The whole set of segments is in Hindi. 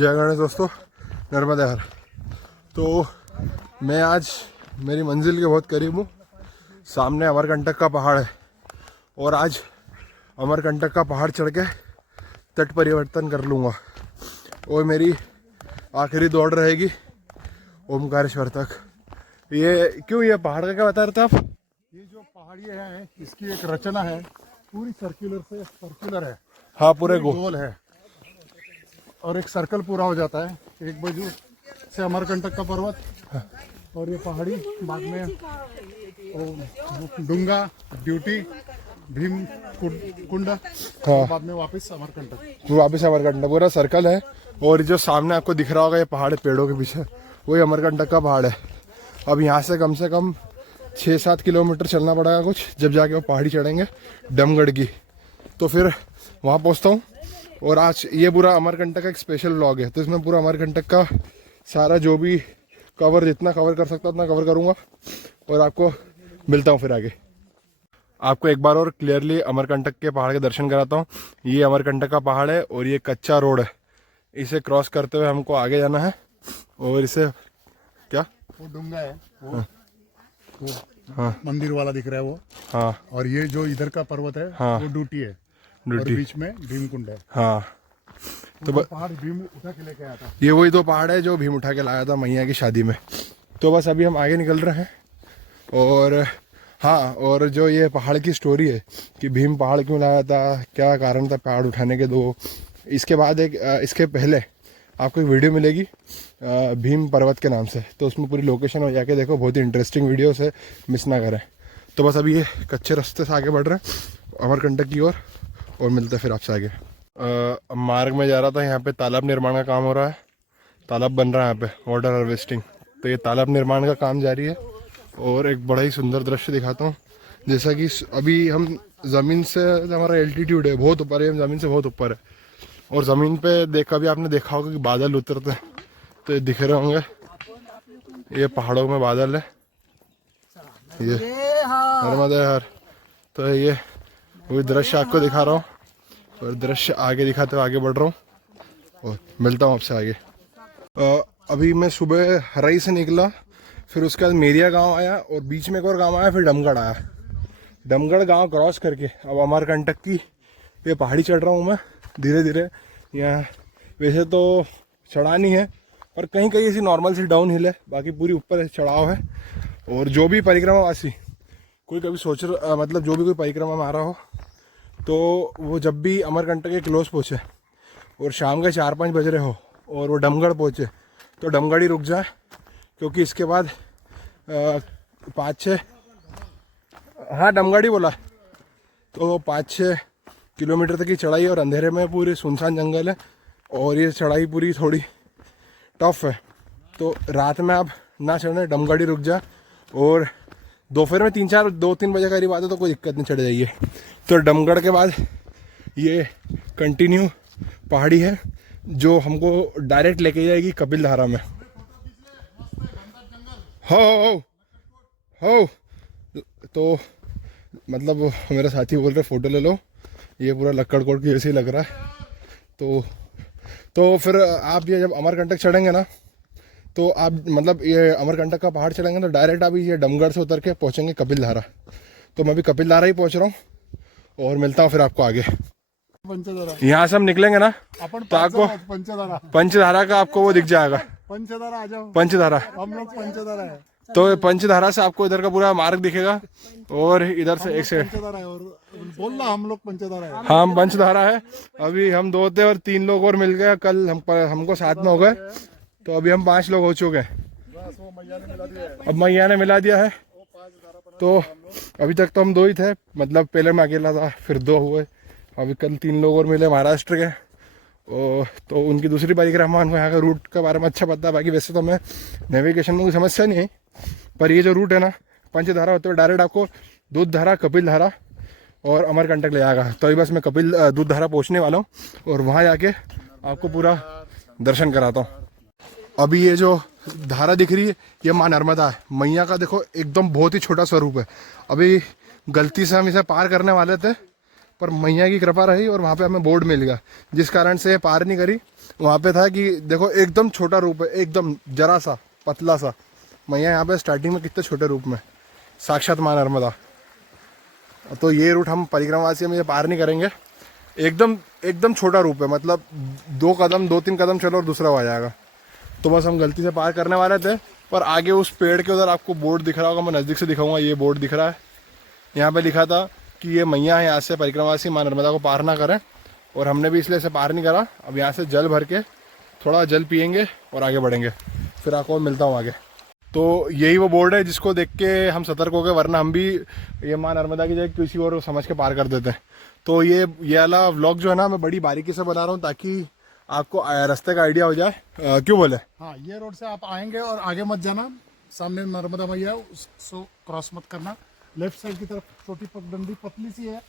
जय गणेश दोस्तों, नर्मदा हर। तो मैं आज मेरी मंजिल के बहुत करीब हूँ। सामने अमरकंटक का पहाड़ है और आज अमरकंटक का पहाड़ चढ़ के तट परिवर्तन कर लूँगा और मेरी आखिरी दौड़ रहेगी ओमकारेश्वर तक। ये क्यों, ये पहाड़ का क्या बता रहे थे आप? ये जो पहाड़ी है इसकी एक रचना है, पूरी सर्कुलर है। हाँ, पूरे गोल है और एक सर्कल पूरा हो जाता है। एक बाजू से अमरकंटक का पर्वत और ये पहाड़ी, बाद में डुंगा, ड्यूटी, भीम कुंड, हाँ, बाद में वापस अमरकंटक। वापस अमरकंटक पूरा सर्कल है। और जो सामने आपको दिख रहा होगा ये पहाड़ है पेड़ों के पीछे, वही अमरकंटक का पहाड़ है। अब यहाँ से कम 6-7 किलोमीटर चलना पड़ेगा कुछ, जब जाके वो पहाड़ी चढ़ेंगे डमगढ़ की। तो फिर वहाँ पहुँचता हूँ। और आज ये पूरा अमरकंटक का एक स्पेशल व्लॉग है, तो इसमें पूरा अमरकंटक का सारा जो भी कवर, जितना कवर कर सकता उतना कवर करूँगा और आपको मिलता हूँ फिर आगे। आपको एक बार और क्लियरली अमरकंटक के पहाड़ के दर्शन कराता हूँ। ये अमरकंटक का पहाड़ है और ये कच्चा रोड है, इसे क्रॉस करते हुए हमको आगे जाना है। और इसे क्या, वो डुंगा है, वो हाँ मंदिर वाला दिख रहा है वो। हाँ, और ये जो इधर का पर्वत है, हाँ, वो ड्यूटी है। और ड्यूटी, बीच में भीमकुंड है। हाँ। तो पहाड़ भीम उठा के लेके आया था। ये वही दो पहाड़ है जो भीम उठा के लाया था मैया की शादी में। तो बस अभी हम आगे निकल रहे हैं। और हाँ, और जो ये पहाड़ की स्टोरी है कि भीम पहाड़ क्यों लाया था, क्या कारण था पहाड़ उठाने के, दो इसके बाद इसके पहले आपको एक वीडियो मिलेगी भीम पर्वत के नाम से, तो उसमें पूरी लोकेशन हो जाके देखो, बहुत ही इंटरेस्टिंग वीडियो है, मिस ना करें। तो बस अभी ये कच्चे रास्ते से आगे बढ़ रहे हैं अमरकंटक की ओर और मिलते हैं फिर आपसे आगे। मार्ग में जा रहा था, यहाँ पे तालाब निर्माण का काम हो रहा है, तालाब बन रहा है यहाँ पे, वाटर हार्वेस्टिंग। तो ये तालाब निर्माण का काम जारी है और एक बड़ा ही सुंदर दृश्य दिखाता हूँ। जैसा कि अभी हम ज़मीन से, हमारा एल्टीट्यूड है बहुत ऊपर है, हम ज़मीन से बहुत ऊपर है और ज़मीन पे कभी आपने देखा होगा कि बादल उतरते हैं, तो ये दिख रहे होंगे, ये पहाड़ों में बादल है, ये नर्मदा हर। तो ये वही दृश्य आपको दिखा रहा हूँ और दृश्य आगे दिखाते हुए आगे बढ़ रहा हूँ और मिलता हूँ आपसे आगे। अभी मैं सुबह हराई से निकला, फिर उसके बाद मेरिया गांव आया और बीच में एक और गांव आया, फिर डमगढ़ आया। डमगढ़ गांव क्रॉस करके अब अमरकंटक की ये पहाड़ी चढ़ रहा हूँ मैं धीरे धीरे। यहाँ वैसे तो चढ़ानी है और कहीं कहीं ऐसी नॉर्मल सी डाउन हिल है, बाकी पूरी ऊपर चढ़ाव है। और जो भी परिक्रमावासी कोई कभी मतलब जो भी कोई परिक्रमा में आ रहा हो, तो वो जब भी अमरकंटक के क्लोज पहुँचे और शाम के 4-5 बज रहे हो और वो डमगढ़ पहुँचे, तो डमगढ़ ही रुक जाए, क्योंकि इसके बाद 5-6, हाँ डमगढ़ ही बोला, तो 5-6 किलोमीटर तक की चढ़ाई और अंधेरे में पूरी सुनसान जंगल है और ये चढ़ाई पूरी थोड़ी टफ है। तो रात में आप ना चढ़ने, डमगढ़ ही रुक जाए और दोपहर में 2-3 बजे करीब आते तो कोई दिक्कत नहीं, चढ़ जाइए। तो डमगढ़ के बाद ये कंटिन्यू पहाड़ी है जो हमको डायरेक्ट लेके जाएगी कपिलधारा में। हो तो मतलब मेरे साथी बोल रहे फ़ोटो ले लो, ये पूरा लक्कड़ कोट की जैसे ही लग रहा है। तो फिर आप ये जब अमरकंटक चढ़ेंगे ना, तो आप मतलब ये अमरकंटक का पहाड़ चढ़ेंगे तो डायरेक्ट आप ये डमगढ़ से उतर के पहुँचेंगे कपिलधारा। तो मैं अभी कपिलधारा ही पहुँच रहा हूँ और मिलता हूँ फिर आपको आगे। यहाँ से हम निकलेंगे ना, तो आपको पंचधारा का आपको वो दिख जाएगा। पंचधारा आ जाओ, पंचधारा, हम लोग पंचधारा है। तो पंचधारा से आपको इधर का पूरा मार्ग दिखेगा और इधर से एक से पंचधारा है और बोल रहा हम लोग पंचधारा है। हाँ, हम पंचधारा है। अभी हम 2 थे और 3 लोग और मिल गए, कल हमको 7 में हो गए, तो अभी हम 5 लोग हो चुके हैं। अब मैया ने मिला दिया है। तो अभी तक तो हम 2 ही थे, मतलब पहले मैं अकेला था, फिर 2 हुए, अभी कल 3 लोग और मिले महाराष्ट्र के। तो उनकी दूसरी परिक्रमा, उनको यहाँ का रूट के बारे में अच्छा पता है। बाकी वैसे तो मैं नेविगेशन में कोई समस्या नहीं है, पर ये जो रूट है ना पंचधारा होते हुए डायरेक्ट आपको दूधधारा, कपिलधारा और अमरकंटक ले आएगा। तो अभी बस मैं दूधधारा पहुँचने वाला हूँ और वहाँ जाके आपको पूरा दर्शन कराता हूँ। अभी ये जो धारा दिख रही है ये माँ नर्मदा है। मैया का देखो एकदम बहुत ही छोटा स्वरूप है। अभी गलती से हम इसे पार करने वाले थे, पर मैया की कृपा रही और वहाँ पे हमें बोर्ड मिल गया, जिस कारण से पार नहीं करी वहाँ पे था कि देखो एकदम छोटा रूप है, एकदम जरा सा पतला सा मैया यहाँ पे स्टार्टिंग में कितने छोटे रूप में, साक्षात माँ नर्मदा। तो ये रूट हम परिक्रमावासी में ये पार नहीं करेंगे, एकदम एकदम छोटा रूप है, मतलब 2-3 कदम चलो और दूसरा आ जाएगा। तो बस हम गलती से पार करने वाले थे, पर आगे उस पेड़ के उधर आपको बोर्ड दिख रहा होगा, मैं नज़दीक से दिखाऊंगा। ये बोर्ड दिख रहा है, यहाँ पे लिखा था कि ये मैया है, यहाँ से परिक्रमावासी माँ नर्मदा को पार ना करें, और हमने भी इसलिए इसे पार नहीं करा। अब यहाँ से जल भर के थोड़ा जल पियेंगे और आगे बढ़ेंगे, फिर आपको मिलता हूँ आगे। तो यही वो बोर्ड है जिसको देख के हम सतर्क हो गए, वरना हम भी ये माँ नर्मदा की जगह किसी और समझ के पार कर देते हैं। तो ये वाला व्लॉग जो है ना, मैं बड़ी बारीकी से बना रहा हूँ ताकि आपको रास्ते का आइडिया हो जाए। क्यों बोले? हाँ, ये रोड से आप आएंगे और आगे मत जाना, सामने नर्मदा मैया उसको क्रॉस मत करना। लेफ्ट साइड की तरफ छोटी पगडंडी पतली सी है,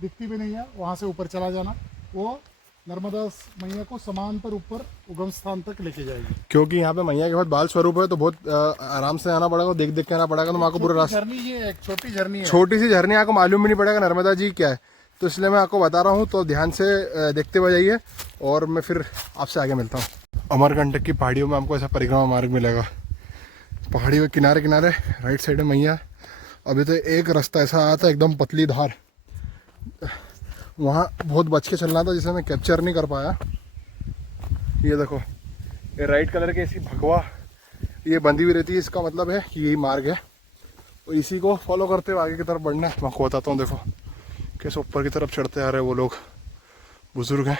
दिखती भी नहीं है, वहाँ से ऊपर चला जाना, वो नर्मदा मैया को समांतर ऊपर उगम स्थान तक लेके जाएगी। क्योंकि यहाँ पे मैया के बहुत बाल स्वरूप है, तो बहुत आराम से आना पड़ेगा, देख देख के आना पड़ेगा। तो आपको पूरा रास्ता, झरनी ये एक छोटी झरनी है, छोटी सी झरनी, आपको मालूम भी नहीं पड़ेगा नर्मदा जी क्या है, तो इसलिए मैं आपको बता रहा हूँ। तो ध्यान से देखते हुए जाइए और मैं फिर आपसे आगे मिलता हूँ। अमरकंटक की पहाड़ियों में आपको ऐसा परिक्रमा मार्ग मिलेगा, पहाड़ी के किनारे किनारे राइट साइड में मैया। अभी तो एक रास्ता ऐसा आया था एकदम पतली धार, वहाँ बहुत बच के चलना था जिसे मैं कैप्चर नहीं कर पाया। ये देखो, ये राइट कलर के ऐसी भगवा ये बंधी हुई रहती है, इसका मतलब है कि यही मार्ग है, और इसी को फॉलो करते हुए आगे की तरफ बढ़ना है। मैं आपको बताता हूँ, देखो कैसे ऊपर की तरफ चढ़ते आ रहे हैं वो लोग, बुजुर्ग हैं,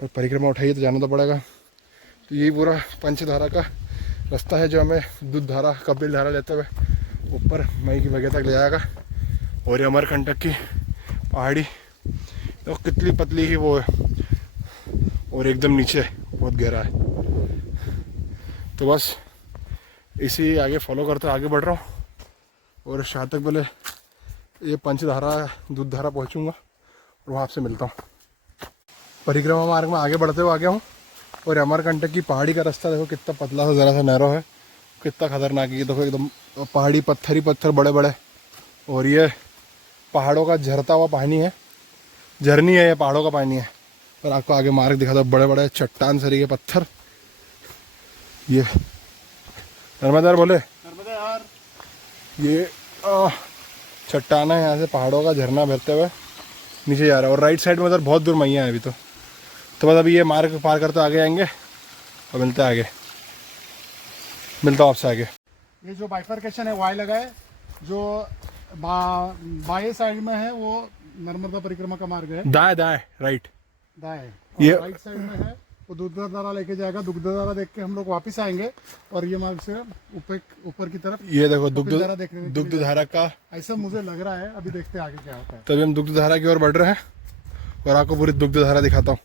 पर परिक्रमा उठाइए तो जाना तो पड़ेगा। तो यही पूरा पंचधारा का रास्ता है जो हमें दूध धारा, कपिल धारा लेते हुए ऊपर मई की बगिया तक ले जाएगा। और ये अमरकंटक की पहाड़ी तो कितनी पतली ही वो है, और एकदम नीचे बहुत गहरा है। तो बस इसी आगे फॉलो करते आगे बढ़ रहा हूँ, और शायद तक पहले ये पंचधारा दूध धारा पहुँचूँगा और वहाँ आपसे मिलता हूँ। परिक्रमा मार्ग में आगे बढ़ते हुए आ गया हूँ, और अमरकंटक की पहाड़ी का रास्ता देखो कितना पतला सा ज़रा सा नैरो है, कितना खतरनाक है। देखो एकदम पहाड़ी, पत्थर ही पत्थर बड़े बड़े, और ये पहाड़ों का झरता हुआ पानी है, झरनी है, ये पहाड़ों का पानी है। और आपको आगे मार्ग दिखा दो, बड़े बड़े चट्टान सरी के पत्थर। ये नर्मदा बोले, नर्मदा यार, ये चट्टान है, यहाँ से पहाड़ों का झरना बहते हुए नीचे जा रहा है, और राइट साइड में उधर बहुत दूर मैया है अभी तो बस अभी ये मार्ग पार करते आगे आएंगे और मिलते हैं आगे, मिलता हूँ आपसे आगे। ये जो बाइफर्केशन है वाई लगा है, जो बाएं साइड में है वो नर्मदा परिक्रमा का मार्ग है, दाएं दाएं राइट, दाएं। ये राइट साइड में है वो दुग्धधारा लेके जाएगा, दुग्धधारा देख के हम लोग वापस आएंगे, और ये मार्ग से ऊपर की तरफ ये देखो कपिलधारा देखने में दुग्धधारा का, ऐसा मुझे लग रहा है। अभी देखते हैं आगे क्या होता है। तभी हम दुग्धधारा की ओर बढ़ रहे हैं, और आपको पूरी दुग्धधारा दिखाता हूँ।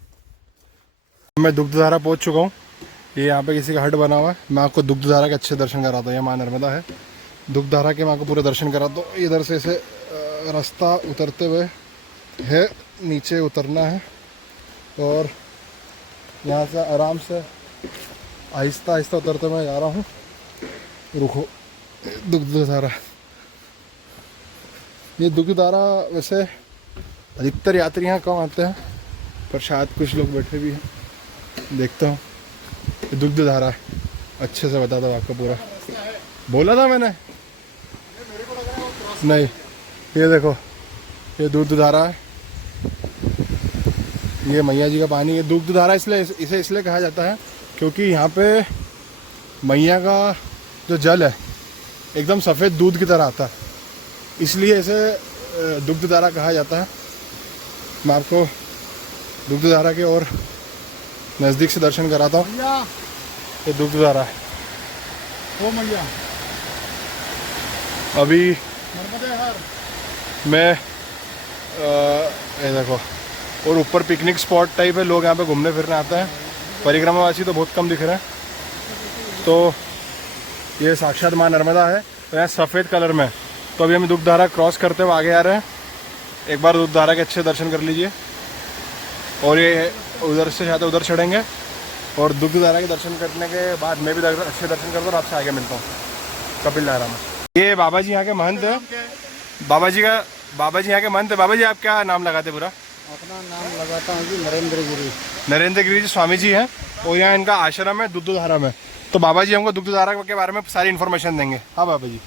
मैं दुग्धधारा पहुँच चुका हूँ, ये यहाँ पे किसी का हट बना हुआ है, मैं आपको दुग्धधारा के अच्छे दर्शन कराता हूँ। ये माँ नर्मदा है, दुग्धधारा के मैं आपको पूरे दर्शन कराता हूँ। इधर से इसे रास्ता उतरते हुए है, नीचे उतरना है, और यहाँ से आराम से आहिस्ता आहिस्ता उतरते मैं जा रहा हूँ। रुको, दुग्धधारा, ये दुग्धधारा वैसे अधिकतर यात्री यहाँ कम आते हैं, पर शायद कुछ लोग बैठे भी हैं, देखता हूँ। ये दुग्धधारा है, अच्छे से बताता हूँ आपको पूरा, बोला था मैंने नहीं। ये देखो, ये दुग्धधारा है, ये मैया जी का पानी। ये दुग्धधारा इसे इसलिए कहा जाता है क्योंकि यहाँ पे मैया का जो जल है एकदम सफ़ेद दूध की तरह आता है, इसलिए इसे दुग्धधारा कहा जाता है। मैं आपको दुग्धधारा के और नज़दीक से दर्शन कराता हूँ। ये दुग्धधारा है, ओ मैया अभी नर्मदा यार, मैं ये देखो, और ऊपर पिकनिक स्पॉट टाइप है, लोग यहाँ पे घूमने फिरने आते हैं। परिक्रमावासी तो बहुत कम दिख रहे हैं। तो ये साक्षात माँ नर्मदा है, तो यहाँ सफ़ेद कलर में। तो अभी हम दुग्धधारा क्रॉस करते हुए आगे आ रहे हैं। एक बार दुग्धधारा के अच्छे दर्शन कर लीजिए, और ये उधर से शायद उधर चढ़ेंगे, और दुग्धधारा के दर्शन करने के बाद मैं भी अच्छे दर्शन करता हूँ और आपसे आगे मिलता हूँ कपिल धारा में। ये बाबा जी यहाँ के महंत हैं, बाबा जी यहाँ के महंत है। बाबा जी आप क्या नाम लगाते पूरा? अपना नाम लगाता हूँ जी नरेंद्र गिरी। नरेंद्र गिरी जी स्वामी जी हैं और यहाँ इनका आश्रम है दुग्धधारा में। तो बाबा जी हमको दुग्धधारा के बारे में सारी इन्फॉर्मेशन देंगे। हाँ बाबा जी।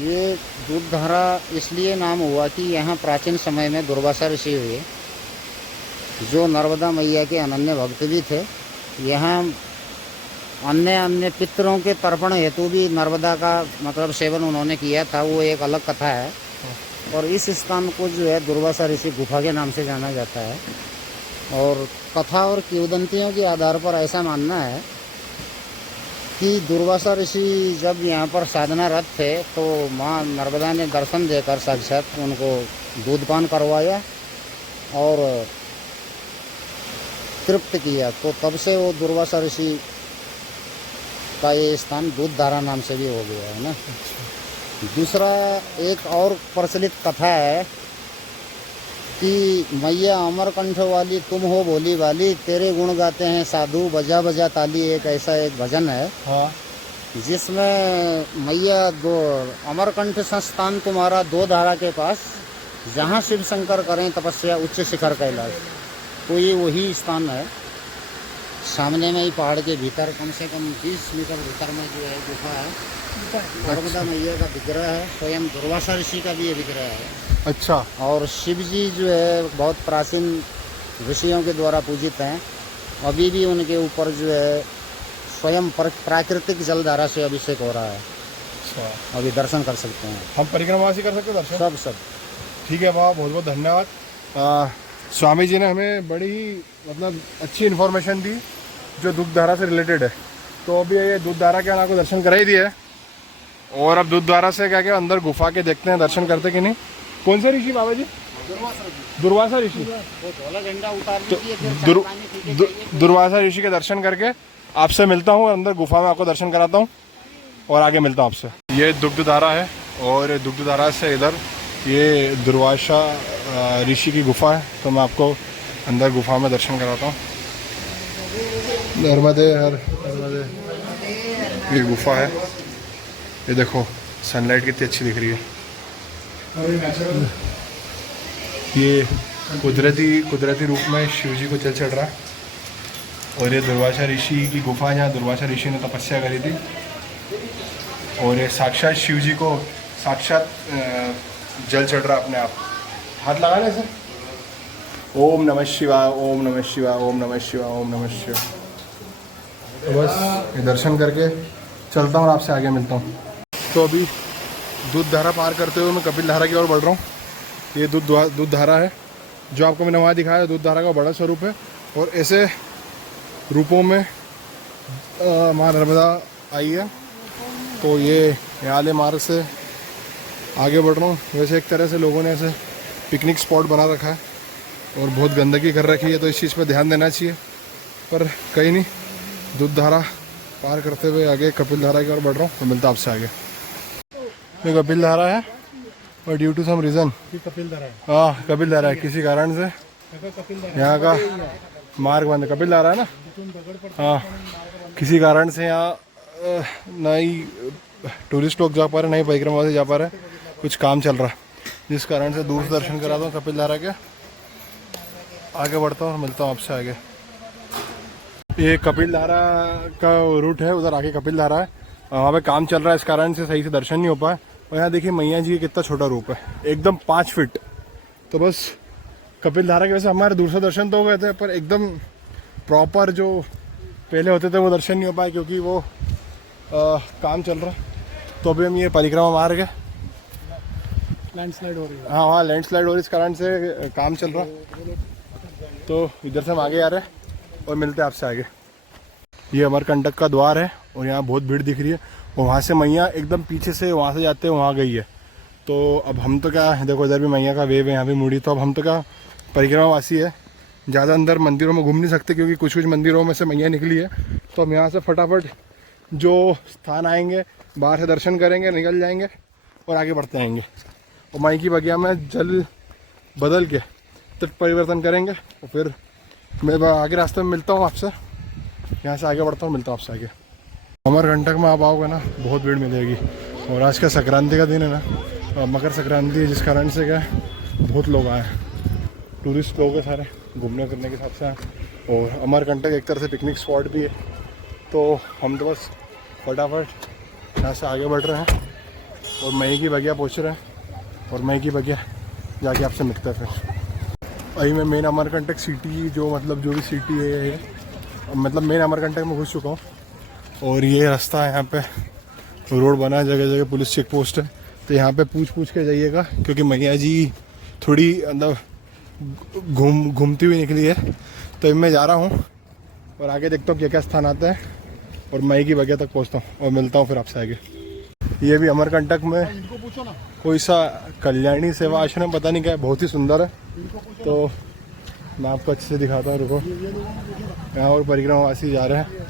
ये दूधधारा इसलिए नाम हुआ कि यहाँ प्राचीन समय में दुर्वासा ऋषि हुए, जो नर्मदा मैया के अनन्य भक्त भी थे। यहाँ अन्य अन्य पितरों के तर्पण हेतु भी नर्मदा का मतलब सेवन उन्होंने किया था, वो एक अलग कथा है। और इस स्थान को जो है दुर्वासा ऋषि गुफा के नाम से जाना जाता है। और कथा और किंवदंतियों के आधार पर ऐसा मानना है कि दुर्वासा ऋषि जब यहाँ पर साधनारत थे तो माँ नर्मदा ने दर्शन देकर साक्षात उनको दूधपान करवाया और तृप्त किया। तो तब से वो दुर्वासा ऋषि का ये स्थान दूधधारा नाम से भी हो गया है ना। दूसरा एक और प्रचलित कथा है कि मैया अमरकंठ वाली तुम हो भोली वाली, तेरे गुण गाते हैं साधु बजा बजा ताली, एक ऐसा एक भजन है। हाँ। जिसमें मैया दो अमरकंठ संस्थान तुम्हारा दो धारा के पास, जहाँ शिव शंकर करें तपस्या उच्च शिखर कैलाश। तो ये वही स्थान है। सामने में ही पहाड़ के भीतर कम से कम 20 मीटर भीतर में जो है गुफा है। नर्मदा मैया का विग्रह है, स्वयं दुर्वासा ऋषि का भी ये विग्रह है। अच्छा। और शिव जी जो है बहुत प्राचीन ऋषियों के द्वारा पूजित हैं। अभी भी उनके ऊपर जो है स्वयं प्राकृतिक जलधारा से अभिषेक हो रहा है। अच्छा। अभी दर्शन कर सकते हैं, हम परिक्रमा से कर सकते हैं दर्शन? सब। ठीक है बाबा, बहुत बहुत धन्यवाद। स्वामी जी ने हमें बड़ी ही मतलब अच्छी इन्फॉर्मेशन दी जो दूधधारा से रिलेटेड है। तो अभी ये दूधधारा के आपको दर्शन करा ही दिया है और अब दूधधारा से क्या क्या अंदर गुफा के देखते हैं दर्शन करते कि नहीं। कौन सा ऋषि बाबा जी? दुर्वासा ऋषि। दुर्वासा ऋषि के दर्शन करके आपसे मिलता हूँ और अंदर गुफा में आपको दर्शन कराता हूँ और आगे मिलता हूँ आपसे। ये दुग्धधारा है और दुग्धधारा से इधर ये दुर्वासा ऋषि की गुफा है। तो मैं आपको अंदर गुफा में दर्शन कराता हूँ। नर्मदे हर नर्मदे। ये गुफा है, ये देखो सनलाइट कितनी अच्छी दिख रही है। ये कुदरती रूप में शिव जी को जल चढ़ रहा है और ये दुर्वासा ऋषि की गुफा है जहाँ दुर्वासा ऋषि ने तपस्या करी थी। और ये साक्षात शिव जी को साक्षात जल चढ़ रहा अपने आप। हाथ लगा ले सर। ओम नमः शिवाय, ओम नमः शिवाय, ओम नमः शिवाय, ओम नमः शिवाय। तो बस ये दर्शन करके चलता हूँ और आपसे आगे मिलता हूँ। तो अभी दूधधारा पार करते हुए मैं कपिलधारा की ओर बढ़ रहा हूँ। ये दूधधारा है जो आपको मैंने वहाँ दिखाया। दूधधारा का बड़ा स्वरूप है और ऐसे रूपों में माँ नर्मदा आई है। तो ये याले मार्ग से आगे बढ़ रहा हूँ। वैसे एक तरह से लोगों ने ऐसे पिकनिक स्पॉट बना रखा है और बहुत गंदगी कर रखी है, तो इस चीज़ पर ध्यान देना चाहिए। पर कहीं नहीं, दूधधारा पार करते हुए आगे कपिलधारा की ओर बढ़ रहा हूँ। तो मिलता है आपसे आगे। ये कपिलधारा है और due to some reason Kapildhara है। हाँ कपिलधारा है, किसी कारण से यहाँ का मार्ग बंद है। कपिलधारा है ना? हाँ, किसी कारण से यहाँ ना ही टूरिस्ट लोग जा पा रहे, ना ही परिक्रमा से जा पा रहे। कुछ काम चल रहा है जिस कारण से दूर से दर्शन कराता हूँ कपिलधारा के। आगे बढ़ता हूँ और मिलता हूँ आपसे आगे। ये कपिलधारा का रूट है, उधर आगे कपिलधारा है। वहाँ पे काम चल रहा है, इस कारण से सही से दर्शन नहीं हो पाए। और यहाँ देखिए मैया जी कितना छोटा रूप है, एकदम 5 फीट। तो बस कपिलधारा की वजह से हमारे दूर से दर्शन तो हो गए थे, पर एकदम प्रॉपर जो पहले होते थे वो दर्शन नहीं हो पाए क्योंकि वो काम चल रहा है। तो अभी हम ये परिक्रमा मार्ग है, लैंडस्लाइड हो रही है। हाँ वहाँ लैंडस्लाइड हो रही, इस कारण से काम चल रहा है। तो इधर से हम आगे आ रहे हैं और मिलते हैं आपसे आगे। ये अमरकंटक का द्वार है और यहाँ बहुत भीड़ दिख रही है और वहाँ से मैया एकदम पीछे से वहाँ से जाते हैं वहाँ गई है। तो अब हम तो क्या, देखो इधर भी मैया का वेव है, यहाँ भी मुड़ी। तो अब हम तो क्या परिक्रमावासी है, ज़्यादा अंदर मंदिरों में घूम नहीं सकते क्योंकि कुछ मंदिरों में से मैया निकली है। तो हम यहाँ से फटाफट जो स्थान आएंगे बाहर से दर्शन करेंगे, निकल जाएंगे और आगे बढ़ते आएंगे। और माई की बगिया में जल बदल के तट परिवर्तन करेंगे और फिर मैं आगे रास्ते में मिलता हूँ आपसे। यहाँ से आगे बढ़ता हूँ, मिलता हूँ आपसे आगे। अमरकंटक में आप आओगे ना, बहुत भीड़ मिलेगी। और आज का संक्रांति का दिन है ना, मकर संक्रांति है, जिस कारण से क्या बहुत लोग आए। टूरिस्ट लोग हैं सारे घूमने फिरने के हिसाब से हैं। और अमरकंटक एक तरह से पिकनिक स्पॉट भी है। तो हम तो बस फटाफट यहाँ से आगे बढ़ रहे हैं और मई की बगिया पहुँच रहे हैं और मई की बगिया जाके आपसे मिलता है फिर। अभी मैं मेन अमरकंटक सिटी जो मतलब जो भी सिटी है ये मतलब मेन अमरकंटक में घुस चुका हूँ। और ये रास्ता है, यहाँ पे रोड बना है, जगह जगह पुलिस चेक पोस्ट है। तो यहाँ पे पूछ के जाइएगा क्योंकि मैया जी थोड़ी मतलब घूमती हुई निकली है। तो मैं जा रहा हूँ और आगे देखता हूँ क्या क्या स्थान आता है और मई की बगिया तक पहुँचता हूँ और मिलता हूँ फिर आपसे आगे। ये भी अमरकंटक में इनको पूछो ना, कोई सा कल्याणी सेवा आश्रम पता नहीं क्या है, बहुत ही सुंदर है। तो मैं आपको अच्छे से दिखाता हूँ, रुको। यहाँ और परिक्रमावासी जा रहे हैं,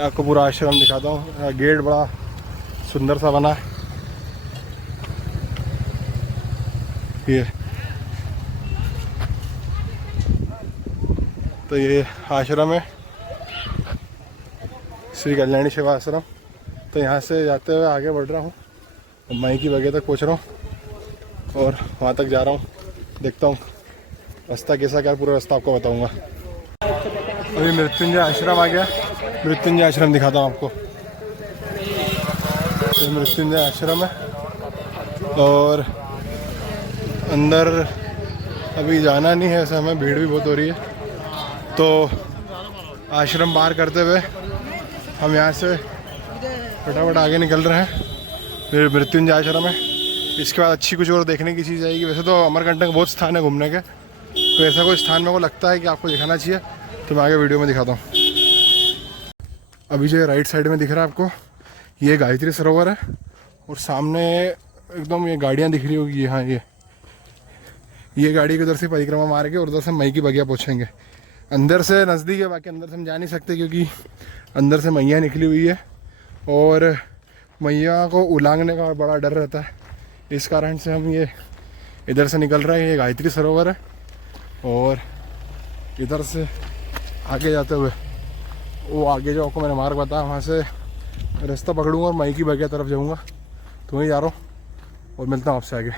आपको पूरा आश्रम दिखाता हूँ। गेट बड़ा सुंदर सा बना है। ये तो ये आश्रम है श्री कल्याणी सेवा आश्रम। तो यहाँ से जाते हुए आगे बढ़ रहा हूँ और मई की बगिया तक पहुँच रहा हूँ और वहाँ तक जा रहा हूँ। देखता हूँ रास्ता कैसा क्या, पूरा रास्ता आपको बताऊँगा। अभी मृत्युंजय आश्रम आ गया, मृत्युंजय आश्रम दिखाता हूँ आपको। ये मृत्युंजय आश्रम है और अंदर अभी जाना नहीं है, ऐसा हमें भीड़ भी बहुत हो रही है। तो आश्रम पार करते हुए हम यहाँ से फटाफट आगे निकल रहे हैं। फिर मृत्युंजय आश्रम है, इसके बाद अच्छी कुछ और देखने की चीज़ आएगी। वैसे तो अमरकंटक में बहुत स्थान है घूमने के, तो ऐसा कोई स्थान मेरे को लगता है कि आपको दिखाना चाहिए, तो मैं आगे वीडियो में दिखाता हूँ। अभी जो राइट साइड में दिख रहा है आपको, ये गायत्री सरोवर है और सामने एकदम ये गाड़ियाँ दिख रही होगी। हाँ, ये गाड़ी की उधर से परिक्रमा मार के और उधर से मई की बगिया पहुँचेंगे। अंदर से नज़दीक है, बाकी अंदर से हम जा नहीं सकते क्योंकि अंदर से मैया निकली हुई है और मैया को उलांघने का बड़ा डर रहता है। इस कारण से हम ये इधर से निकल रहे हैं। ये गायत्री सरोवर है और इधर से आगे जाते हुए वो आगे जो आपको मैंने मार्ग बताया वहाँ से रास्ता पकड़ूंगा और मई की बगिया तरफ जाऊँगा। तो वहीं जा रहा हूँ और मिलता हूँ आपसे आगे।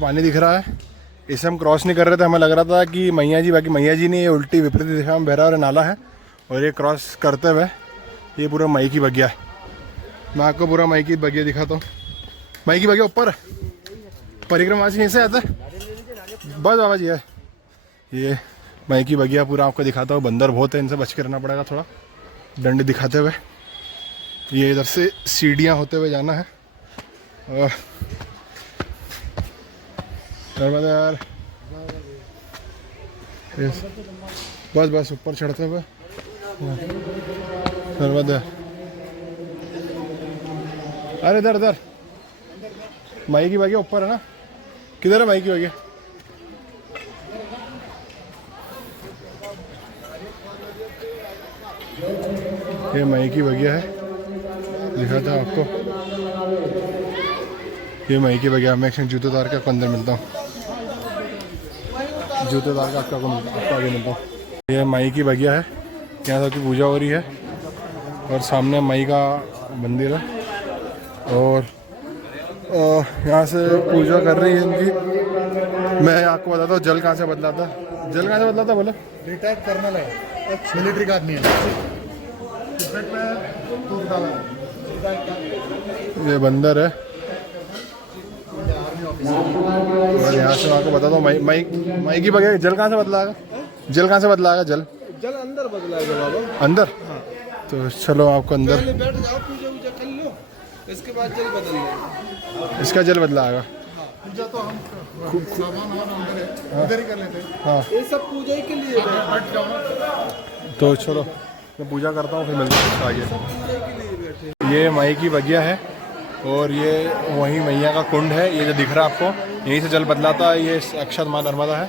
पानी दिख रहा है, इसे हम क्रॉस नहीं कर रहे थे, हमें लग रहा था कि मैया जी, बाकी मैया जी ने ये उल्टी विपरीत दिशा में बह रहा है और नाला है और ये क्रॉस करते हुए ये पूरा मई की बगिया है। मैं आपको पूरा मई की बगिया दिखाता हूँ। मई की बगिया ऊपर परिक्रमा से यहीं से आता है, बस बाबा जी है। ये मई की बगिया पूरा आपको दिखाता हूँ। बंदर बहुत है, इनसे बच के रहना पड़ेगा थोड़ा, डंडे दिखाते हुए। ये इधर से सीढ़ियाँ होते हुए जाना है। नर्मदा यार, बस बस ऊपर चढ़ते हुए नर्मदा। अरे इधर इधर मई की बगिया ऊपर है ना, किधर है मई की बगिया? ये मई की बगिया है, दिखा था आपको। ये मई की बगिया। मैं एक जूते उतार के आपको अंदर मिलता हूँ, जूते उतार के आपको आगे मिलता हूँ। ये मई की बगिया है, यहाँ सबकी पूजा हो रही है और सामने मई का मंदिर है और यहाँ से पूजा कर रही है इनकी। मैं आपको बताता हूँ जल कहाँ से बदला था, जल कहाँ से बदला था बोले? रिटायर्ड कर्नल है, मिलिट्री का आदमी है। ये बंदर है और यहाँ से आपको बताता हूँ मई की बगिया जल कहाँ से बदलाएगा, जल कहाँ से बदलाएगा? जल अंदर बदलाएगा बाबा, अंदर। तो चलो आपको अंदर पहले बैठ जाओ, पूजा वूजा कर लो, इसके बाद जल बदल लेगा। इसका जल बदलाएगा। पूजा तो हम सामान अंदर है, इधर ही कर लेते हैं। हाँ, ये सब पूजा ही के लिए है। हट जाओ ना। तो चलो मैं पूजा करता हूँ, फिर मिलते हैं आगे। ये मई की बगिया है और ये वही मैया का कुंड है। ये जो दिख रहा है आपको, यहीं से जल बदलाता है। ये साक्षात माँ नर्मदा है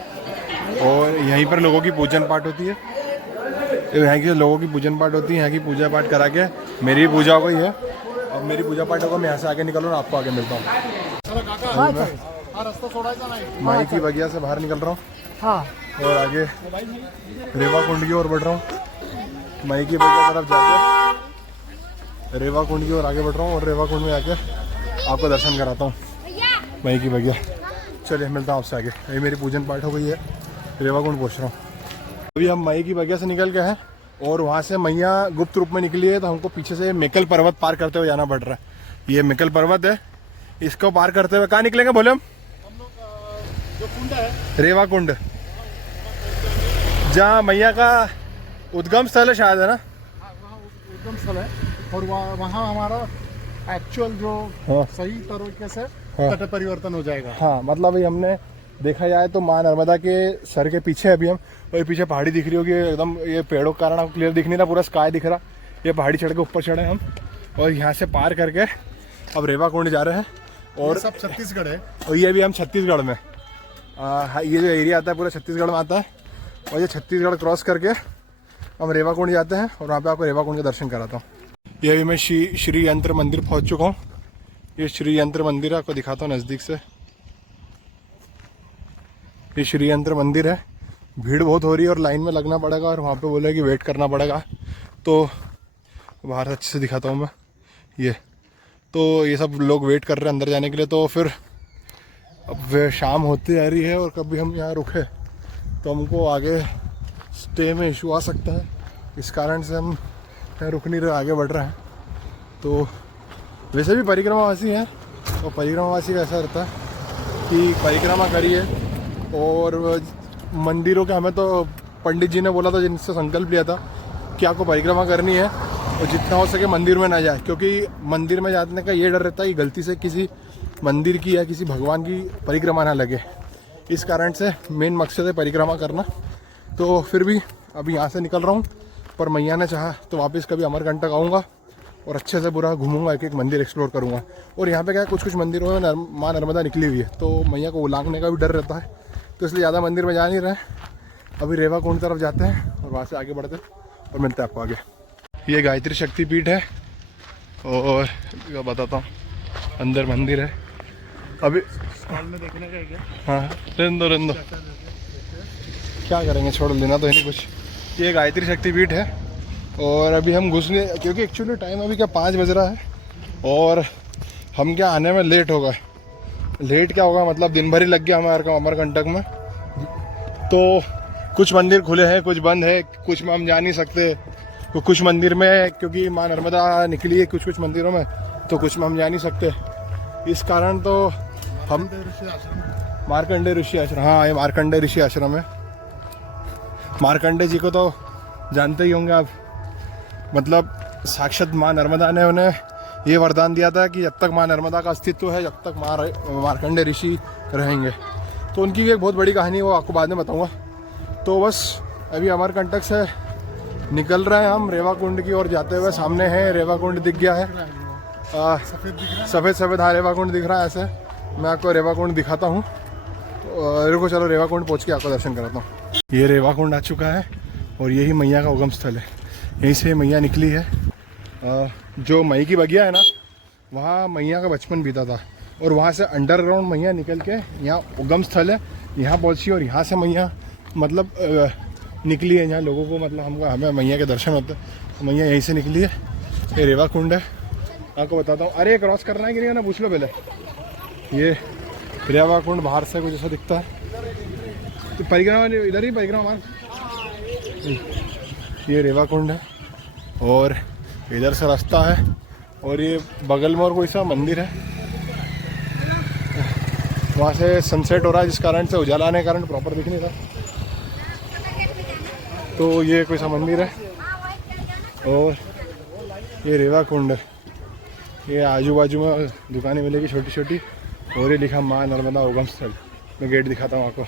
और यहीं पर लोगों की पूजन पाठ होती है। यहाँ के लोगों की पूजन पाठ होती है। यहाँ की पूजा पाठ करा के मेरी पूजा हो गई है। अब मेरी पूजा पाठ होगा, मैं यहाँ से आगे निकलूँ और आपको आगे मिलता हूँ। रास्ता छोड़ायचा नाही। मई की बगिया से बाहर निकल रहा हूँ और आगे रेवा कुंड की ओर बढ़ रहा हूँ। मई की बगिया तरफ जाकर रेवा कुंड की ओर आगे बढ़ रहा हूँ और रेवा कुंड में आके आपको दर्शन कराता हूँ मई की बगिया। चलिए मिलता हूँ आपसे आगे। ये मेरी पूजन पाठ हो गई है रेवाकुंड पहुँच रहा हूँ। अभी हम मई की बगिया से निकल गए हैं और वहाँ से मैया गुप्त रूप में निकली है, तो हमको पीछे से मेकल पर्वत पार करते हुए जाना पड़ रहा है। ये मेकल पर्वत है, इसको पार करते हुए कहाँ निकलेंगे बोले हम लोग जो कुंड है रेवा कुंड, जहाँ मैया का उद्गम स्थल है शायद, है ना? हाँ, वहाँ उद्गम स्थल है और वहाँ हमारा एक्चुअल जो हाँ। सही तरीके से हाँ। तट परिवर्तन हो जाएगा। हाँ, मतलब अभी हमने देखा जाए तो माँ नर्मदा के सर के पीछे अभी हम, और ये पीछे पहाड़ी दिख रही होगी एकदम, ये पेड़ों के कारण आपको क्लियर दिख नहीं रहा, पूरा स्काई दिख रहा। ये पहाड़ी चढ़ के ऊपर चढ़े हम और यहाँ से पार करके अब रेवा कुंड जा रहे हैं। और सब छत्तीसगढ़ है और ये भी हम छत्तीसगढ़ में, ये जो एरिया आता है पूरा छत्तीसगढ़ में आता है। और ये छत्तीसगढ़ क्रॉस करके हम रेवा कुंड जाते हैं और वहाँ पे आपको रेवा कुंड के दर्शन कराता हूँ। ये अभी मैं श्री यंत्र मंदिर पहुँच चुका हूँ। ये श्री यंत्र मंदिर आपको दिखाता हूँ नज़दीक से। ये श्री यंत्र मंदिर है। भीड़ बहुत हो रही है और लाइन में लगना पड़ेगा और वहाँ पे बोला कि वेट करना पड़ेगा, तो बाहर अच्छे से दिखाता हूँ मैं। ये सब लोग वेट कर रहे हैं अंदर जाने के लिए। तो फिर अब शाम होती जा रही है और कभी हम यहाँ रुके तो हमको आगे स्टे में इशू आ सकता है, इस कारण से हम यहाँ रुक नहीं रहे, आगे बढ़ रहे हैं। तो वैसे भी परिक्रमावासी हैं और परिक्रमावासी का ऐसा रहता है कि परिक्रमा करिए और मंदिरों के, हमें तो पंडित जी ने बोला था, जिनसे संकल्प लिया था कि आपको परिक्रमा करनी है और जितना हो सके मंदिर में ना जाए, क्योंकि मंदिर में जाने का ये डर रहता है कि गलती से किसी मंदिर की या किसी भगवान की परिक्रमा ना लगे। इस कारण से मेन मकसद है परिक्रमा करना। तो फिर भी अभी यहाँ से निकल रहा हूँ, पर मैया ने चाहा तो वापस कभी अमरकंटक आऊँगा और अच्छे से पूरा घूमूंगा, एक एक मंदिर एक्सप्लोर करूँगा। और यहाँ पे क्या है, कुछ कुछ मंदिरों में माँ नर्मदा निकली हुई है, तो मैया को उलांघने का भी डर रहता है, तो इसलिए ज़्यादा मंदिर में जा नहीं रहे। अभी रेवा कुंड तरफ जाते हैं और वहाँ से आगे बढ़ते हैं और मिलते हैं आपको आगे। ये गायत्री शक्तिपीठ है और बताता हूँ, अंदर मंदिर है। अभी में देखने का क्या? हाँ, रेंदो क्या करेंगे, छोड़ लेना तो है नहीं कुछ। ये गायत्री शक्तिपीठ है और अभी हम घुसने, क्योंकि एक्चुअली टाइम अभी क्या 5 बज रहा है और हम क्या आने में लेट होगा। लेट क्या होगा, मतलब दिन भर ही लग गया हमारे को अमरकंटक में। तो कुछ मंदिर खुले हैं, कुछ बंद है, कुछ में हम जा नहीं सकते, तो कुछ मंदिर में क्योंकि माँ नर्मदा निकली है कुछ मंदिरों में, तो कुछ में हम जा नहीं सकते। इस कारण तो हम मार्कंडेय ऋषि आश्रम, हाँ ये मार्कंडेय ऋषि आश्रम है। मार्कंडेय जी को तो जानते ही होंगे आप, मतलब साक्षात माँ नर्मदा ने उन्हें ये वरदान दिया था कि जब तक माँ नर्मदा का अस्तित्व है, जब तक मार्कंडेय ऋषि रहेंगे। तो उनकी एक बहुत बड़ी कहानी है, वो आपको बाद में बताऊंगा। तो बस अभी अमरकंटक से निकल रहे हैं हम रेवा कुंड की ओर जाते हुए। सामने है रेवा कुंड, दिख गया है सफ़ेद हाँ रेवा कुंड दिख रहा है। ऐसे मैं आपको रेवा कुंड दिखाता हूँ। रुको, चलो रेवा कुंड पहुँच के आपको दर्शन कराता हूँ। ये रेवा कुंड आ चुका है और यही मैया का उगम स्थल है, यहीं से मैया निकली है। जो मई की बगिया है ना, वहाँ मैया का बचपन बीता था और वहाँ से अंडरग्राउंड मैया निकल के यहाँ उगम स्थल है, यहाँ पहुँची और यहाँ से मैया मतलब निकली है। यहाँ लोगों को मतलब हमें मैया के दर्शन होते हैं, तो मैया यहीं से निकली है। ये रेवा कुंड है, आपको बताता हूँ। अरे क्रॉस करना है कि नहीं ना, पूछ लो पहले। ये रेवा कुंड बाहर से कुछ ऐसा दिखता है, तो परिक्रमा इधर ही परिक्रमा। ये रेवा कुंड है और इधर से रास्ता है और ये बगल में और कोई सा मंदिर है, वहाँ से सनसेट हो रहा है जिस कारण से उजाला आने के कारण प्रॉपर दिख नहीं रहा। तो ये कोई सा मंदिर है और ये रेवा कुंड है। ये आजू बाजू में दुकानें मिलेगी छोटी छोटी और ये लिखा माँ नर्मदा उगम स्थल। मैं गेट दिखाता हूँ आपको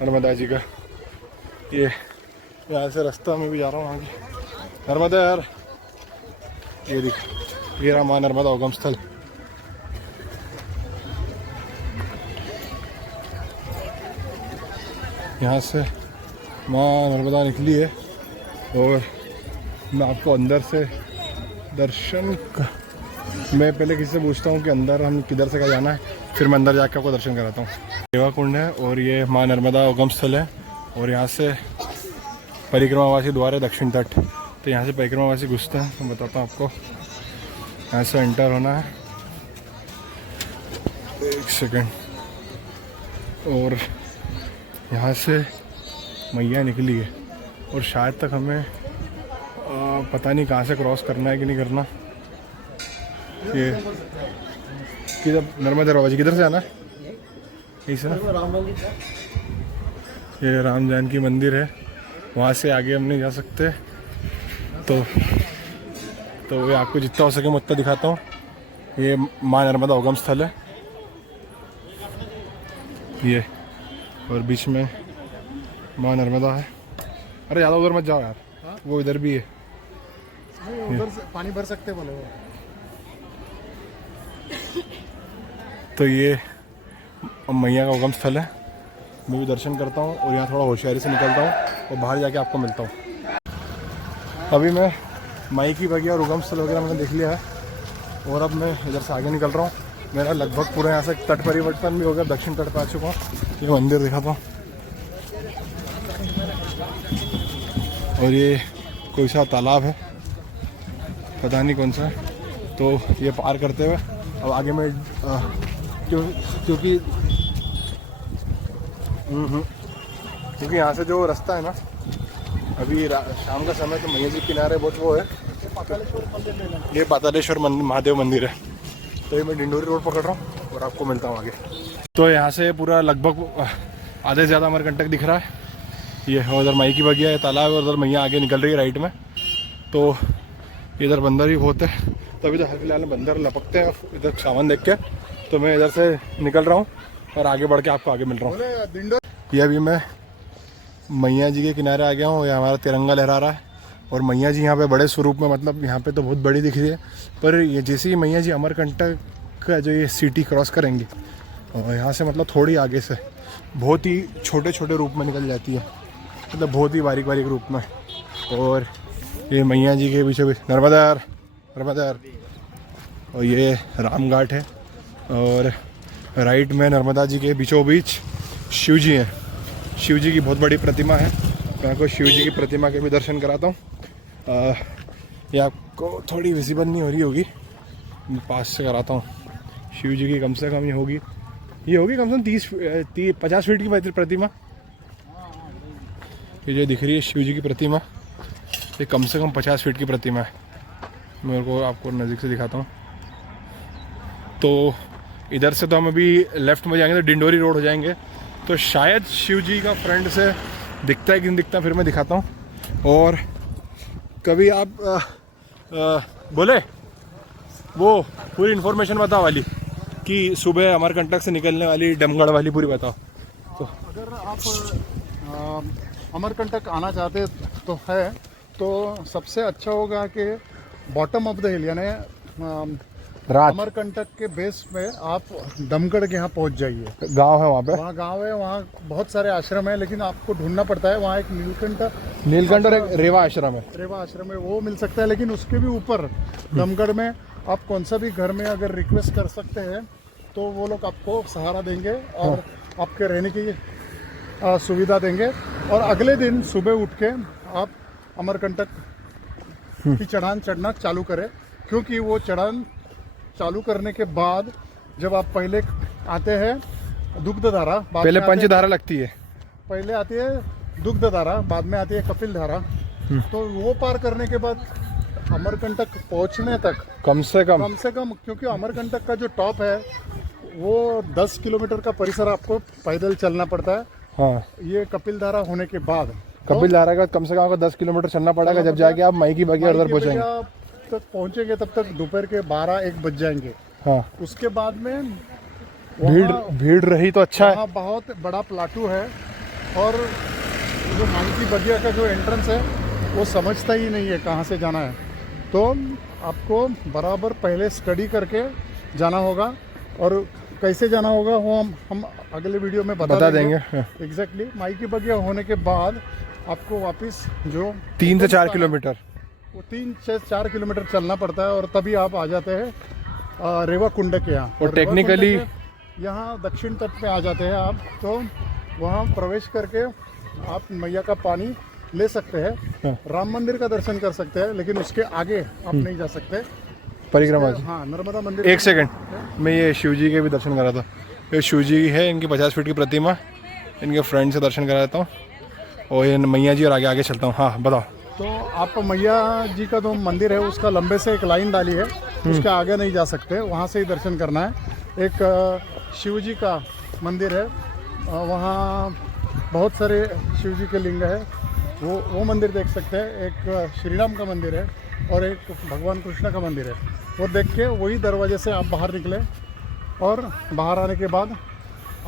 नर्मदा जी का। ये यहाँ से रास्ता में भी जा रहा हूँ आगे। नर्मदा यार, ये दिख, ये रहा माँ नर्मदा उगम स्थल। यहाँ से माँ नर्मदा निकली है और मैं आपको अंदर से दर्शन मैं पहले किसी से पूछता हूँ कि अंदर हम किधर से क्या जाना है, फिर मैं अंदर जाकर आपको दर्शन कराता हूँ। रेवा कुंड है और ये माँ नर्मदा उगम स्थल है और यहाँ से परिक्रमावासी द्वार है दक्षिण तट। तो यहाँ से परिक्रमावासी घुसते हैं, तो बताता हूँ आपको। यहाँ से एंटर होना है, एक सेकेंड, और यहाँ से मैया निकली है और शायद तक हमें पता नहीं कहाँ से क्रॉस करना है कि नहीं करना। ये किधर नर्मदा दरवाजे किधर से आना है? यहीं से ना? ये राम जानकी मंदिर है, वहाँ से आगे हम नहीं जा सकते। तो ये आपको जितना हो सके मैं उतना दिखाता हूँ। ये माँ नर्मदा उगम स्थल है ये, और बीच में माँ नर्मदा है। अरे ज़्यादा उधर मत जाओ यार, वो इधर भी है। उधर से पानी भर सकते बोले वो। तो ये मैया का उगम स्थल है। मैं भी दर्शन करता हूँ और यहाँ थोड़ा होशियारी से निकलता हूँ और बाहर जाके आपको मिलता हूँ। अभी मैं माई की बगिया और उगम स्थल वगैरह मैंने देख लिया है और अब मैं इधर से आगे निकल रहा हूँ। मेरा लगभग पूरा यहाँ से तट परिवर्तन भी हो गया, दक्षिण तट पर आ चुका हूँ। ये मंदिर दिखाता हूँ और ये कोई सा तालाब है, पता नहीं कौन सा है। तो ये पार करते हुए अब आगे में क्योंकि यहाँ से जो रास्ता है ना, अभी शाम का समय तो मैया जी किनारे बहुत वो है, ये पातालेश्वर महादेव मंदिर है। तो ये मैं डिंडोरी रोड पकड़ रहा हूँ और आपको मिलता हूँ आगे। तो यहाँ से पूरा लगभग आधे से ज़्यादा अमरकंटक दिख रहा है। ये उधर माई की बगिया है, तालाब है, और उधर मैया आगे निकल रही है राइट में। तो इधर बंदर भी होते हैं, तो अभी तो हाल फिलहाल में बंदर लपकते हैं इधर सामान देख के। तो मैं इधर से निकल रहा हूँ और आगे बढ़ के आपको आगे मिल रहा हूँ। ये अभी मैं मैया जी के किनारे आ गया हूँ। ये हमारा तिरंगा लहरा रहा है और मैया जी यहाँ पे बड़े स्वरूप में, मतलब यहाँ पे तो बहुत बड़ी दिख रही है, पर ये जैसे ही मैया जी अमरकंटक का जो ये सिटी क्रॉस करेंगे और यहाँ से मतलब थोड़ी आगे से बहुत ही छोटे छोटे रूप में निकल जाती है, मतलब बहुत ही बारीक बारीक रूप में। और ये मैया जी के पीछे भी नर्मदा और ये राम घाट है और राइट में नर्मदा जी के बीचों बीच शिव जी हैं। शिव जी की बहुत बड़ी प्रतिमा है, मैं आपको शिव जी की प्रतिमा के भी दर्शन कराता हूँ। ये आपको थोड़ी विजिबल नहीं हो रही होगी, मैं पास से कराता हूँ। शिव जी की कम से कम ये होगी कम से कम 50 फीट की प्रतिमा। ये जो दिख रही है शिव जी की प्रतिमा, ये कम से कम 50 फीट की प्रतिमा है। मेरे को आपको नज़दीक से दिखाता हूँ। तो इधर से तो हम अभी लेफ़्ट में जाएंगे तो डिंडोरी रोड हो जाएंगे, तो शायद शिव जी का फ्रंट से दिखता है कि नहीं दिखता, फिर मैं दिखाता हूँ। और कभी आप बोले वो पूरी इन्फॉर्मेशन बताओ वाली कि सुबह अमरकंटक से निकलने वाली डमगढ़ वाली पूरी बताओ। तो अगर आप अमरकंटक आना चाहते तो है, तो सबसे अच्छा होगा कि बॉटम ऑफ द हिल यानी रात अमरकंटक के बेस में आप डमगढ़ के यहाँ पहुँच जाइए। गांव है वहाँ पे, वहाँ गांव है, वहाँ बहुत सारे आश्रम है, लेकिन आपको ढूंढना पड़ता है। वहाँ एक नीलकंठ और एक रेवा आश्रम है, वो मिल सकता है। लेकिन उसके भी ऊपर डमगढ़ में आप कौन सा भी घर में अगर रिक्वेस्ट कर सकते हैं तो वो लोग आपको सहारा देंगे और आपके रहने की सुविधा देंगे। और अगले दिन सुबह उठ के आप अमरकंटक की चढ़ान चढ़ना चालू करें, क्योंकि वो चढ़ान चालू करने के बाद जब आप पहले आते हैं दुग्धधारा, पहले पंचधारा लगती है, पहले आती है दुग्धधारा, बाद में आती है कपिल धारा। तो वो पार करने के बाद अमरकंटक पहुंचने तक कम से कम क्योंकि अमरकंटक का जो टॉप है वो 10 किलोमीटर का परिसर आपको पैदल चलना पड़ता है। हाँ, ये कपिल धारा होने के बाद कपिल धारा का कम से कम आपको 10 किलोमीटर चलना पड़ेगा, जब जाके आप माई की बगिया उधर पहुंचेंगे। तक पहुंचेंगे तब तक दोपहर के 12-1 बज जाएंगे। हाँ, उसके बाद में भीड़ रही तो अच्छा है। वहाँ बहुत बड़ा प्लाटू है और जो माई की बगिया का जो एंट्रेंस है वो समझता ही नहीं है कहाँ से जाना है। तो आपको बराबर पहले स्टडी करके जाना होगा और कैसे जाना होगा वो हम अगले वीडियो में बता देंगे। एग्जैक्टली माई की बगिया होने के बाद आपको वापस जो 3 से 4 किलोमीटर, वो 3 से 4 किलोमीटर चलना पड़ता है और तभी आप आ जाते हैं रेवा कुंड के यहाँ। और टेक्निकली यहाँ दक्षिण तट पे आ जाते हैं आप, तो वहाँ प्रवेश करके आप मैया का पानी ले सकते हैं, राम मंदिर का दर्शन कर सकते हैं, लेकिन उसके आगे आप नहीं जा सकते परिक्रमा। हाँ, नर्मदा मंदिर। एक सेकंड, मैं ये शिव जी के भी दर्शन करा था। ये शिव जी है, इनकी 50 फीट की प्रतिमा, इनके फ्रंट से दर्शन करा देता हूँ। और ये मैया जी और आगे आगे चलता हूँ। हाँ बताओ। तो आप मैया जी का जो मंदिर है उसका लंबे से एक लाइन डाली है, उसके आगे नहीं जा सकते, वहाँ से ही दर्शन करना है। एक शिव जी का मंदिर है, वहाँ बहुत सारे शिव जी के लिंग है, वो मंदिर देख सकते हैं। एक श्री राम का मंदिर है और एक भगवान कृष्ण का मंदिर है। वो देख के वही दरवाजे से आप बाहर निकले और बाहर आने के बाद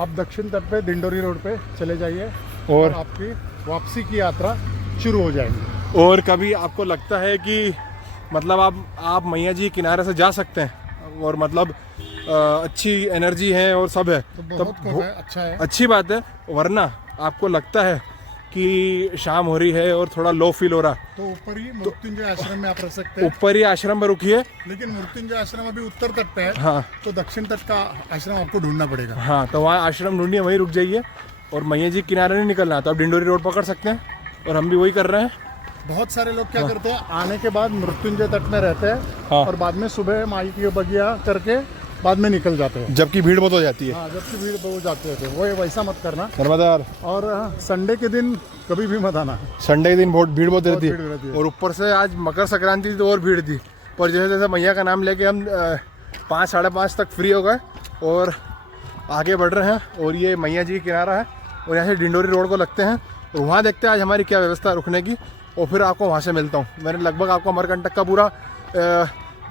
आप दक्षिण तट पे दिंडोरी रोड पे चले जाइए और आपकी वापसी की यात्रा शुरू हो जाएगी। और कभी आपको लगता है कि मतलब आप मैया जी किनारे से जा सकते हैं और मतलब अच्छी एनर्जी है और सब है, तो बहुत कुछ है, अच्छा है। अच्छी बात है। वरना आपको लगता है कि शाम हो रही है और थोड़ा लो फील हो रहा, तो ऊपर ही मृत्युंजय आश्रम में आप रह सकते हैं। ऊपर ही आश्रम में रुकिए। लेकिन मृत्युंजय आश्रम अभी उत्तर तट पे है, हाँ तो दक्षिण तट का आश्रम आपको ढूंढना पड़ेगा। हाँ, तो वहाँ आश्रम ढूंढिए, वहीं रुक जाइए। और मैया जी किनारे नहीं निकलना तो आप डिंडोरी रोड पकड़ सकते हैं, और हम भी वही कर रहे हैं। बहुत सारे लोग क्या करते हैं, आने के बाद मृत्युंजय तट में रहते हैं हाँ। और बाद में सुबह माई की बगिया करके बाद में निकल जाते हैं। जबकि भीड़ बहुत हो जाती है। हाँ, जबकि भीड़ बहुत जाते थे, वो वैसा मत करना। नर्मदार और संडे के दिन कभी भी मत आना। संडे के दिन बहुत भीड़ रहती भीड़ रहती है। है। और ऊपर से आज मकर संक्रांति थी तो और भीड़ थी। पर जैसे जैसे मैया का नाम लेके हम 5 साढ़े 5 तक फ्री हो गए और आगे बढ़ रहे हैं। और ये मैया जी का किनारा है और यहाँ से डिंडोरी रोड को लगते हैं और वहाँ देखते हैं आज हमारी क्या व्यवस्था है रुकने की, और फिर आपको वहाँ से मिलता हूँ। मैंने लगभग आपको अमरकंटक का पूरा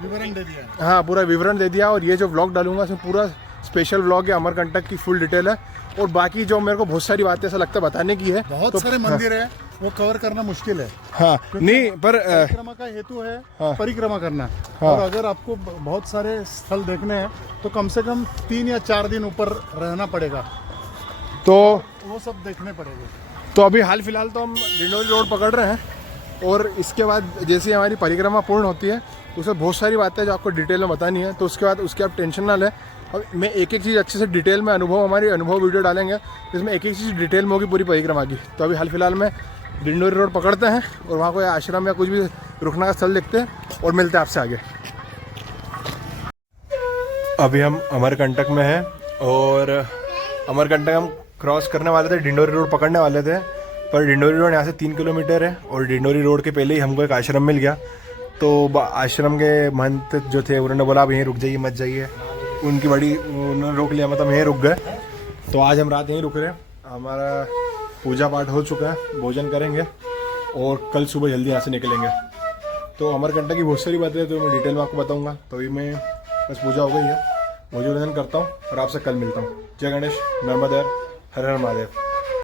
विवरण दे दिया है। हाँ पूरा विवरण दे दिया। और ये जो व्लॉग डालूंगा उसमें पूरा स्पेशल व्लॉग है, अमरकंटक की फुल डिटेल है। और बाकी जो मेरे को बहुत सारी बातें ऐसा लगता है बताने की है, बहुत सारे मंदिर है, वो कवर करना मुश्किल है। हाँ नहीं पर परिक्रमा का हेतु है परिक्रमा करना। और अगर आपको बहुत सारे स्थल देखने हैं तो कम से कम 3 या 4 दिन ऊपर रहना पड़ेगा, तो वो सब देखने पड़ेंगे। तो अभी हाल फिलहाल तो हम डिंडोरी रोड पकड़ रहे हैं, और इसके बाद जैसे हमारी परिक्रमा पूर्ण होती है उसमें बहुत सारी बातें जो आपको डिटेल में बतानी है, तो उसके बाद उसकी आप टेंशन ना लें। अब मैं एक एक चीज़ अच्छे से डिटेल में हमारी अनुभव वीडियो डालेंगे जिसमें एक एक चीज़ डिटेल में होगी पूरी परिक्रमा की। तो अभी हाल फिलहाल में डिंडोरी रोड पकड़ते हैं और वहाँ कोई आश्रम या कुछ भी रुकने का स्थल देखते हैं और मिलते हैं आपसे आगे। अभी हम अमरकंटक में हैं और अमरकंटक हम क्रॉस करने वाले थे, डिंडोरी रोड पकड़ने वाले थे, पर डिंडोरी रोड यहाँ से 3 किलोमीटर है और डिंडोरी रोड के पहले ही हमको एक आश्रम मिल गया। तो आश्रम के महंत जो थे उन्होंने बोला अब यहीं रुक जाइए मत जाइए, उन्होंने रोक लिया, मतलब यहीं रुक गए। तो आज हम रात यहीं रुक रहे हैं। हमारा पूजा पाठ हो चुका है, भोजन करेंगे और कल सुबह जल्दी यहाँ से निकलेंगे। तो अमरकंटक की बहुत सारी बातें तो मैं डिटेल में आपको बताऊँगा। तो अभी मैं बस पूजा हो गई है, भोजन करता हूँ और आपसे कल मिलता हूँ। जय गणेश, नर्मदा, हर हर महादेव।